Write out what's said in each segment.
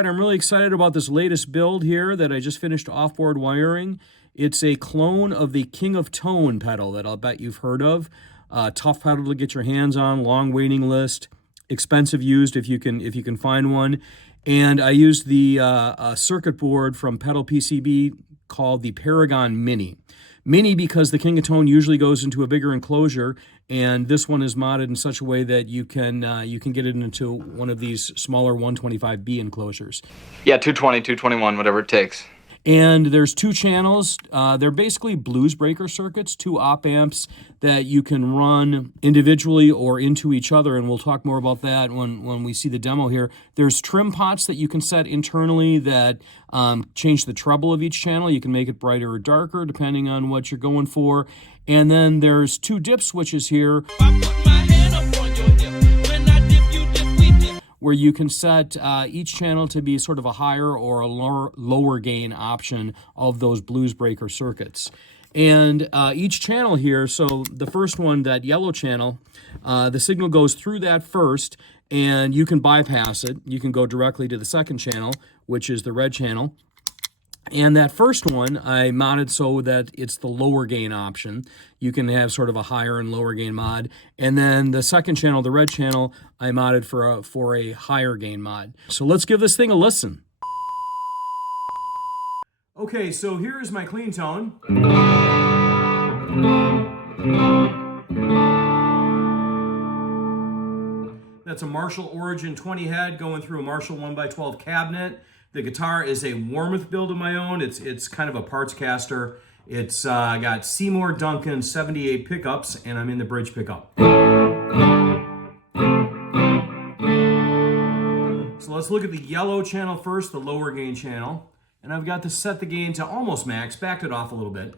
right, I'm really excited about this latest build here that I just finished offboard wiring. It's a clone of the King of Tone pedal that I'll bet you've heard of. Tough pedal to get your hands on, long waiting list, expensive used if you can find one. And I used the circuit board from PedalPCB called the Paragon Mini. Mini because the King of Tone usually goes into a bigger enclosure, and this one is modded in such a way that you can get it into one of these smaller 125B enclosures. Yeah, 220, 221, whatever it takes. And there's two channels. They're basically blues breaker circuits, two op amps that you can run individually or into each other, and we'll talk more about that when we see the demo here. There's trim pots that you can set internally that change the treble of each channel. You can make it brighter or darker depending on what you're going for. And then there's two dip switches here where you can set each channel to be sort of a higher or a lower gain option of those blues breaker circuits. And each channel here, so the first one, that yellow channel, the signal goes through that first, and you can bypass it. You can go directly to the second channel, which is the red channel. And that first one I modded so that it's the lower gain option. You can have sort of a higher and lower gain mod. And then the second channel, the red channel, I modded for a higher gain mod. So let's give this thing a listen. Okay, so here is my clean tone. That's a Marshall Origin 20 head going through a Marshall 1x12 cabinet. The guitar is a Warmoth build of my own. It's kind of a parts caster. It's got Seymour Duncan 78 pickups, and I'm in the bridge pickup. So let's look at the yellow channel first, the lower gain channel. And I've got to set the gain to almost max, backed it off a little bit.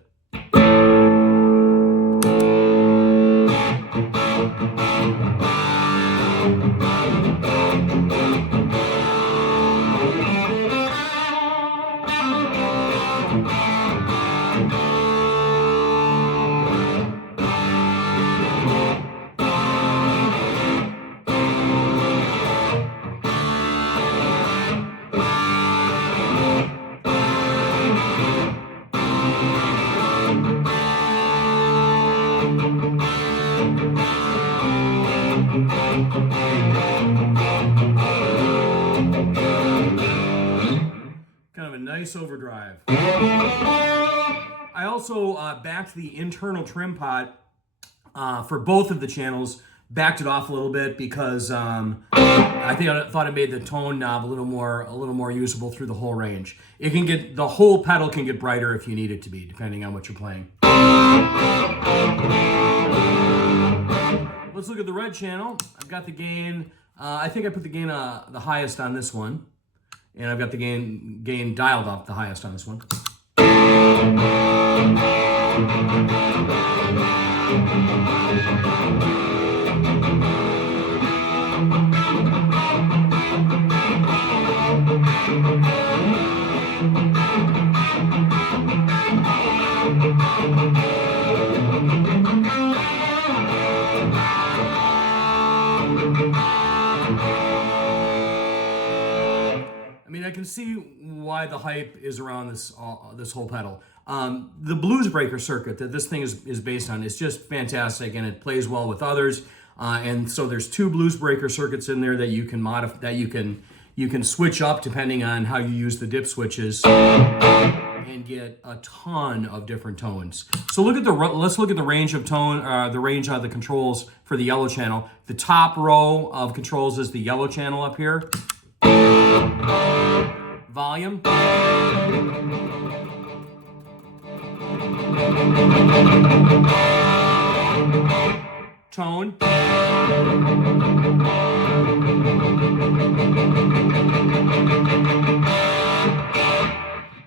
Kind of a nice overdrive. I also backed the internal trim pot for both of the channels, backed it off a little bit because I thought it made the tone knob a little more usable through the whole range. The whole pedal can get brighter if you need it to be, depending on what you're playing. Let's look at the red channel. I've got the gain. I think I put the gain the highest on this one, and I've got the gain dialed up the highest on this one. I mean, I can see why the hype is around this whole pedal. The blues breaker circuit that this thing is based on is just fantastic, and it plays well with others. And so there's two blues breaker circuits in there that you can modify, that you can switch up depending on how you use the dip switches, and get a ton of different tones. So let's look at the range of tone, the range of the controls for the yellow channel. The top row of controls is the yellow channel up here. Volume. Tone.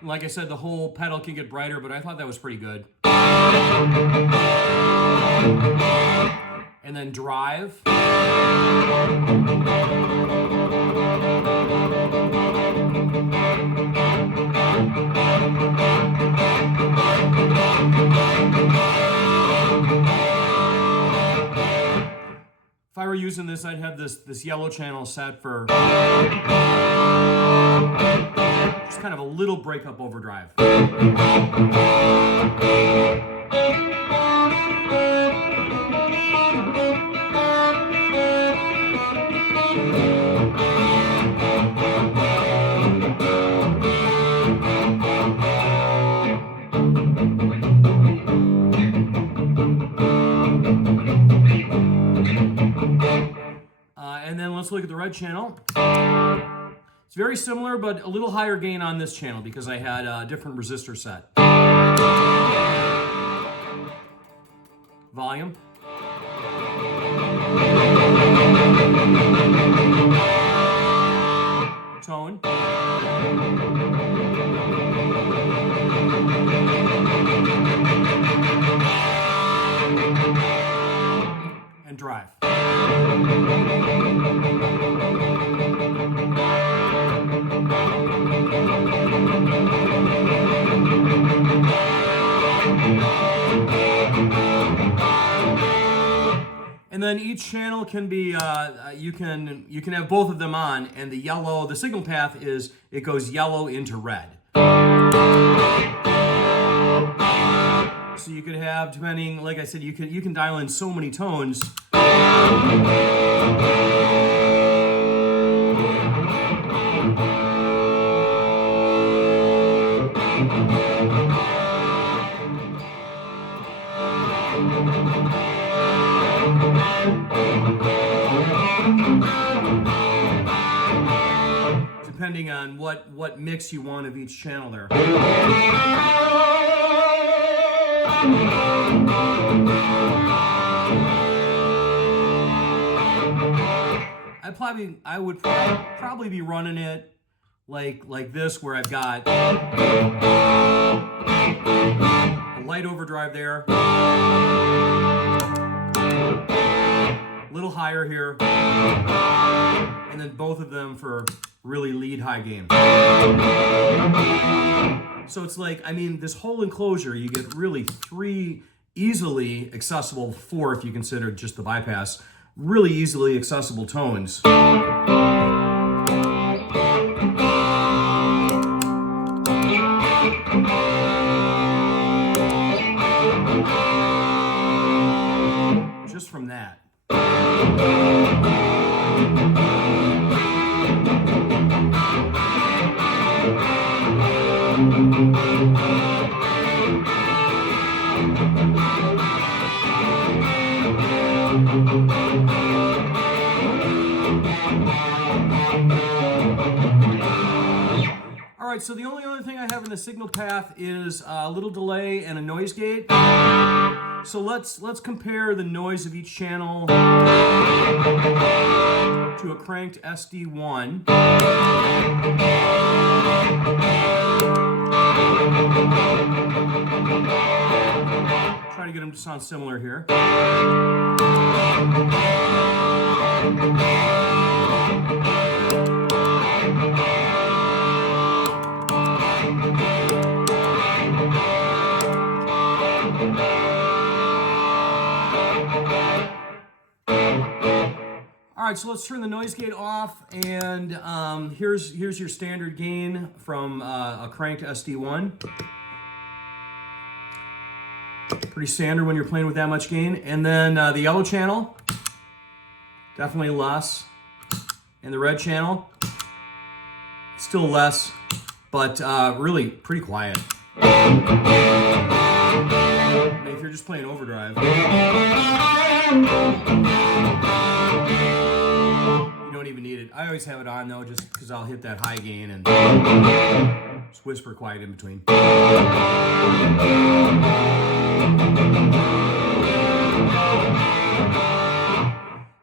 Like I said, the whole pedal can get brighter, but I thought that was pretty good. And then drive. If I were were using this, I'd have this yellow channel set for just kind of a little breakup overdrive. And then let's look at the red channel. It's very similar, but a little higher gain on this channel because I had a different resistor set. Volume. Tone. And drive. And then each channel can be, you can have both of them on, and the yellow, the signal path is, it goes yellow into red. So you could have, depending, like I said, you can dial in so many tones. Depending on what mix you want of each channel there. I would probably be running it like this, where I've got a light overdrive there, a little higher here, and then both of them for really lead high gain. So it's like, I mean, this whole enclosure, you get really 3 easily accessible, 4 if you consider just the bypass, really easily accessible tones. Just from that. All right, so the only other thing I have in the signal path is a little delay and a noise gate. So let's compare the noise of each channel to a cranked SD1. Try to get them to sound similar here. All right, so let's turn the noise gate off, and here's your standard gain from a cranked SD1. Pretty standard when you're playing with that much gain. And then the yellow channel, definitely less. And the red channel, still less, but really pretty quiet. And if you're just playing overdrive, you don't even need it. I always have it on though, just because I'll hit that high gain and just whisper quiet in between.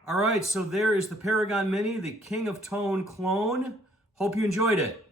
All right, so there is the Paragon Mini, the King of Tone clone. Hope you enjoyed it.